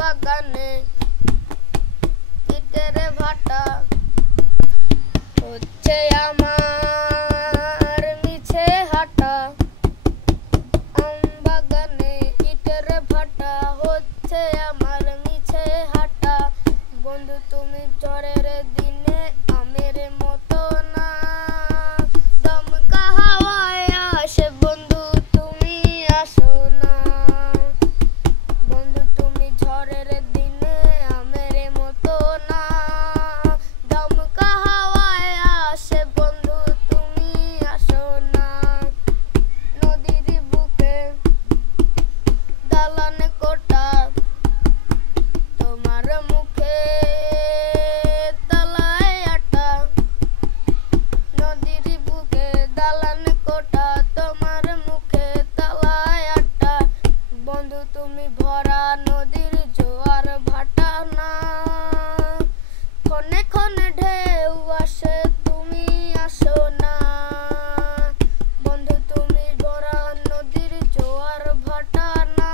বাগানে ইটের ভাটা হচ্ছে আমার মিছে হাঁটা। আম বাগানে ইটের ভাটা হচ্ছে আমার মিছে হাঁটা। বন্ধু তুমি ঝড়ের দিনে আমের মতো না, দমকা হাওয়ায় আসে বন্ধু তুমি আসো না। বন্ধু তুমি ঝড়ের দিনে আমের মতো না, দমকা হাওয়ায় আসে বন্ধু তুমি আসো না। নদীর বুকে দালান কোটা তোমার মুখে তালায় আটা। নদীর বুকে দালান কোটা তোমার মুখে তালায় আটা। বন্ধু তুমি ভরা নদীর জোয়ার ভাটা না, ক্ষণে ক্ষণে ঢেউ আসে তুমি আসো না। বন্ধু তুমি ভরা নদীর জোয়ার ভাটা না,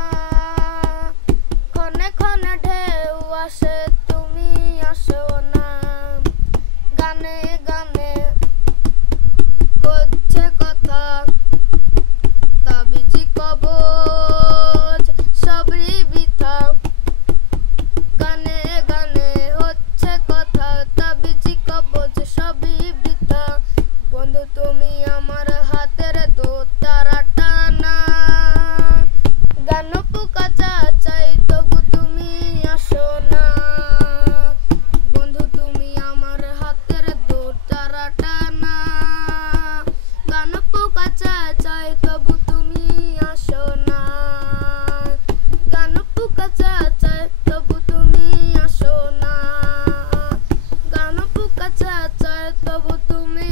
ক্ষণে ক্ষণে ঢেউ আসে তুমি আসো না। গানে গানে হচ্ছে কথা, তাবিজি কবজ সবই বৃথা। গানে গানে হচ্ছে কথা, তাবিজি কবজ সবই বৃথা। বন্ধু তুমি আমার হাতের দোতারাটা না, গান পোকা চাই তবু তুমি আসো না। বন্ধু তুমি আমার হাতের দোতারাটা না, গান পোকা চাই তবু তুমি আসো না। গান পোকা চাই তবু তুমি আসো না। গান পোকা চাই তবু তুমি